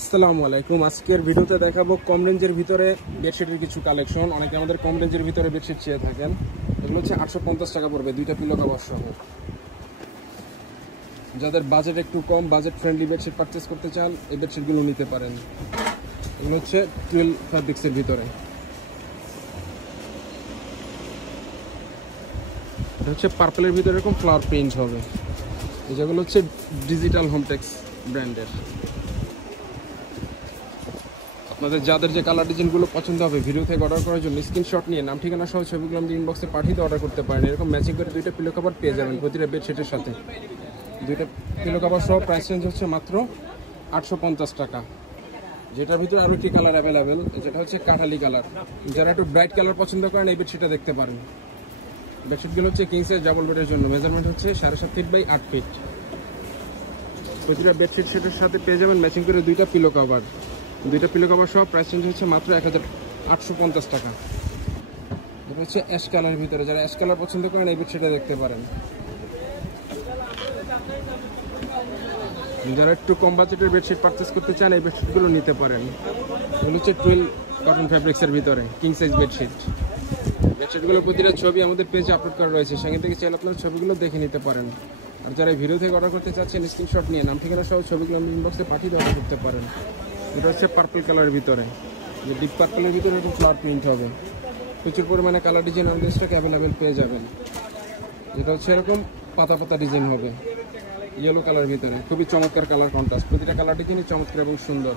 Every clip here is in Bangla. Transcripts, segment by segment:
আসসালামু আলাইকুম। আজকের ভিডিওতে দেখাবো কম রেঞ্জের ভিতরে বেডশিটের কিছু কালেকশন। অনেকে আমাদের কম রেঞ্জের ভিতরে বেডশিট চেয়ে থাকেন। এগুলো হচ্ছে 850 টাকা পড়বে, দুইটা পিলো কভার সহ। যাদের বাজেট একটু কম, বাজেট ফ্রেন্ডলি বেডশিট পারচেস করতে চান, এই বেডশিটগুলো নিতে পারেন। এগুলো হচ্ছে 12 ফ্যাব্রিক্সের ভিতরে। এটা হচ্ছে পার্পলের ভিতরে এরকম ফ্লাওয়ার প্রিন্ট হবে। যেগুলো হচ্ছে ডিজিটাল হোমটেক্স ব্র্যান্ডের। আপনাদের যাদের যে কালার ডিজাইনগুলো পছন্দ হবে, ভিডিও থেকে অর্ডার করার জন্য স্ক্রিনশট নিয়ে নাম ঠিকানা সহ ছবিগুলো আমাদের ইনবক্সে পাঠিয়ে অর্ডার করতে পারেন। এরকম ম্যাচিং করে দুইটা পিলো কভার পেয়ে যাবেন প্রতিটা বেডশিটের সাথে। দুইটা পিলো কভার সহ প্রাইস রেঞ্জ হচ্ছে মাত্র 850 টাকা। যেটার ভিতরে আরও একটি কালার অ্যাভেলেবেল, যেটা হচ্ছে কাঠালি কালার। যারা একটু ব্রাইট কালার পছন্দ করেন, এই বেডশিটটা দেখতে পারেন। বেডশিটগুলো হচ্ছে কিং সাইজ ডাবল বেডের জন্য। মেজারমেন্ট হচ্ছে 7.5 ফিট বাই 8 ফিট। প্রতিটা বেডশিট সেটের সাথে পেয়ে যাবেন ম্যাচিং করে দুইটা পিলো কভার। দুইটা পিলো কভার সহ প্রাইস রেঞ্জ হচ্ছে মাত্র 1850 টাকা। এটা হচ্ছে অ্যাশ কালারের ভিতরে। যারা অ্যাশ কালার পছন্দ করেন, এই বেডশিটটা দেখতে পারেন। যারা একটু কম বাজেটের বেডশিট পারচেস করতে চান, এই বেডশিটগুলো নিতে পারেন। এগুলো হচ্ছে 12 কটন ফ্যাব্রিক্সের ভিতরে কিং সাইজ বেডশিট। বেডশিটগুলো প্রতিটা ছবি আমাদের পেজে আপলোড করা রয়েছে, সেখান থেকে চাইলে আপনারা ছবিগুলো দেখে নিতে পারেন। আর যারা এই ভিডিও থেকে অর্ডার করতে চাচ্ছেন, স্ক্রিনশট নিয়ে নাম ঠিকানা সহ ছবিগুলো আমি ইনবক্সে পাঠিয়ে অর্ডার করতে পারেন। এটা হচ্ছে পার্পল কালারের ভিতরে, যে ডিপ পার্পলের ভিতরে এরকম ফ্লাওয়ার প্রিন্ট হবে। প্রচুর পরিমাণে কালার ডিজাইন আমাদের স্টকে অ্যাভেলেবেল পেয়ে যাবেন। যেটা হচ্ছে এরকম পাতা পাতা ডিজাইন হবে ইয়েলো কালারের ভিতরে। খুবই চমৎকার কালার কন্ট্রাস্ট। প্রতিটা কালার ডিজাইনই চমৎকার এবং সুন্দর।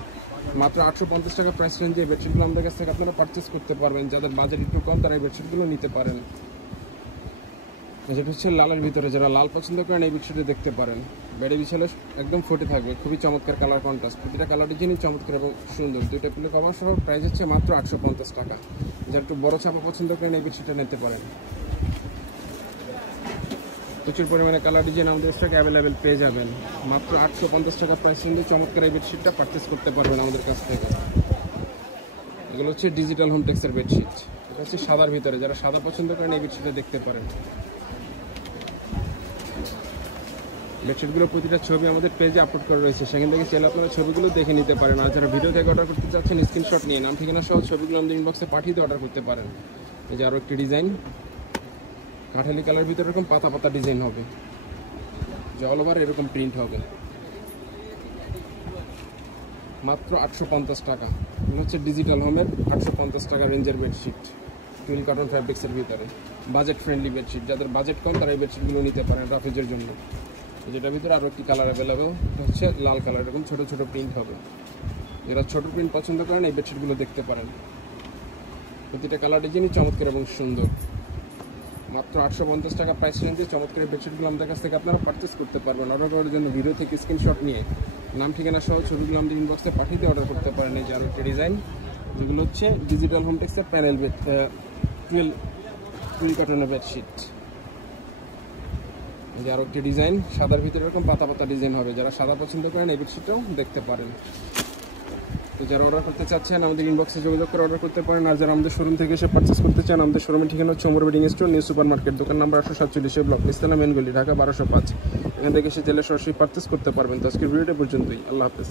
মাত্র 850 টাকা প্রাইস রেঞ্জে এই বেডশিটগুলো আমাদের কাছ থেকে আপনারা পারচেস করতে পারবেন। যাদের বাজেট একটু কম, তারা এই বেডশিটগুলো নিতে পারেন। যেটা হচ্ছে লালের ভিতরে। যারা লাল পছন্দ করেন, এই বেডশিটে দেখতে পারেন। বেডে বিছালে একদম ফুটে থাকবে। খুবই চমৎকার কালার কন্ট্রাস্ট। প্রতিটা কালার ডিজাইনই চমৎকার এবং সুন্দর। দুইটা পিলো কভার সহ প্রাইস হচ্ছে মাত্র 850 টাকা। যারা একটু বড় ছাপা পছন্দ করেন, এই বেডশিটটা নিতে পারেন। প্রচুর পরিমাণে কালার ডিজাইন আমাদের স্টকে অ্যাভেলেবেল পেয়ে যাবেন। মাত্র 850 টাকা প্রাইস রেঞ্জে চমৎকার এই বেডশিটটা পারচেস করতে পারবেন আমাদের কাছ থেকে। এগুলো হচ্ছে ডিজিটাল হোমটেক্সের বেডশিট। এটা হচ্ছে সাদার ভিতরে। যারা সাদা পছন্দ করেন, এই বেডশিটটা দেখতে পারেন। বেডশিটগুলো প্রতিটা ছবি আমাদের পেজে আপলোড করে রয়েছে, সেখান থেকে চাইলে আপনারা ছবিগুলো দেখে নিতে পারেন। আর যারা ভিডিও থেকে অর্ডার করতে চাচ্ছেন, স্ক্রিনশট নিয়ে নাম ঠিকানা সহ ছবিগুলো আমাদের ইনবক্সে পাঠিয়ে অর্ডার করতে পারেন। এই যে আরও একটি ডিজাইন, কাঠালি কালার ভিতরে এরকম পাতা পাতা ডিজাইন হবে, যে অল ওভার এরকম প্রিন্ট হবে। মাত্র 850 টাকা। এগুলো হচ্ছে ডিজিটাল হোমের 850 টাকা রেঞ্জের বেডশিট, 12 কটন ফ্যাব্রিক্সের ভিতরে। Budget friendly bedsheet. যাদের বাজেট কম, তারা এই বেডশিটগুলো নিতে পারেন রাফেজের জন্য। যেটার ভিতরে আরও একটি কালার অ্যাভেলেবেল, এটা হচ্ছে লাল কালার। এরকম ছোটো ছোটো প্রিন্ট হবে। যারা ছোটো প্রিন্ট পছন্দ করেন, এই বেডশিটগুলো দেখতে পারেন। প্রতিটা কালার ডিজাইনই চমৎকার এবং সুন্দর। মাত্র 850 টাকা প্রাইস রেঞ্জে চমৎকার বেডশিটগুলো আমাদের কাছ থেকে আপনারা পারচেস করতে পারবেন। অর্ডার করার জন্য ভিডিও থেকে স্ক্রিনশট নিয়ে নাম ঠিকানা সহ ছবিগুলো আমাদের ইনবক্সে পাঠিয়ে অর্ডার করতে পারেন। এই যে আরও একটি ডিজাইন, যেগুলো হচ্ছে ডিজিটাল হোমটেক্সের প্যানেল বেড 12 কটনের বেডশিট। এই যে আরও একটি ডিজাইন, সাদার ভিতরে এরকম পাতা পাতা ডিজাইন হবে। যারা সাদা পছন্দ করেন, এই বেডশিটটাও দেখতে পারেন। তো যারা অর্ডার করতে চাচ্ছেন, আমাদের ইনবক্সে যোগাযোগ করে অর্ডার করতে পারেন। আর যারা আমাদের শোরুম থেকে এসে পারচেস করতে চান, আমাদের শোরুমের ঠিকানা হচ্ছে Omar bedding store, new super market, দোকান নাম্বার 847, ব্লক নিস্তালা মেন গলি, ঢাকা 1205। এখান থেকে এসে জেলে সরাসরি পারচেস করতে পারবেন। তো আজকের ভিডিওটা পর্যন্তই। আল্লাহ হাফেজ।